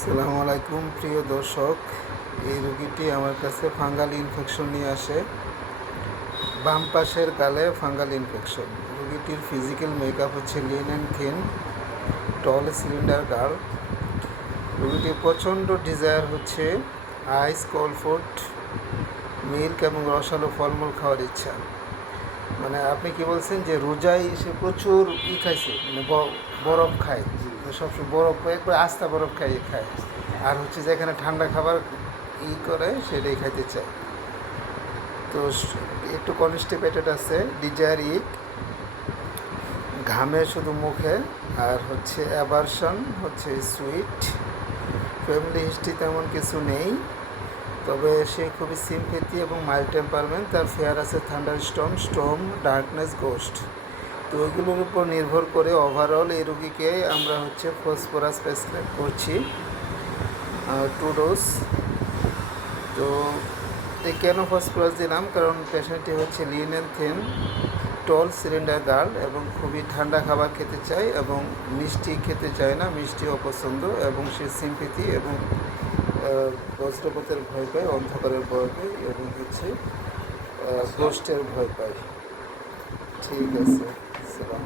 আসসালামু আলাইকুম প্রিয় দর্শক। এই রোগীটি আমার কাছে ফাঙ্গাল ইনফেকশন নিয়ে আসে। বাম পাশের গালে ফাঙ্গাল ইনফেকশন। রোগীটির ফিজিক্যাল মেকআপ হচ্ছে lean and thin, tall cylinder girl. রোগীটির প্রচণ্ড ডিজায়ার হচ্ছে আইস, কোল্ড ফুড, মিল্ক এবং রসালো ফলমূল খাওয়ার ইচ্ছা। মানে আপনি কি বলছেন যে রোজায় সে প্রচুর খাইছে, মানে বরফ খায়, সবসময় বরফ একবার আস্তা বরফ খায়। আর হচ্ছে যে এখানে ঠান্ডা খাবার করে সেটাই খাইতে চায়। তো একটু কনস্টিপেটেড আছে, ডিজায়ার ঘামে শুধু মুখে, আর হচ্ছে অ্যাভারশন হচ্ছে সুইট। ফ্যামিলি হিস্ট্রি তেমন কিছু নেই, তবে সে খুবই সিম্পেথি এবং মাইল্ড টেম্পারমেন্ট। তার ফেয়ার আছে থান্ডার স্টর্ম, ডার্কনেস, গোস্ট। তো ওইগুলোর উপর নির্ভর করে ওভারঅল এই রোগীকে আমরা হচ্ছে ফসফরাস প্রেসক্রাইব করছি 2 ডোজ। তো কেন ফসফরাস দিলাম, কারণ পেশেন্টটি হচ্ছে lean and thin, tall cylinder girl এবং খুবই ঠান্ডা খাবার খেতে চায় এবং মিষ্টি খেতে চায় না, মিষ্টি অপছন্দ, এবং সে সিম্পেথি এবং বজ্রপাতের ভয় পায়, অন্ধকারের ভয় পায় এবং হচ্ছে গোষ্ঠের ভয় পায়। ঠিক আছে, সালাম।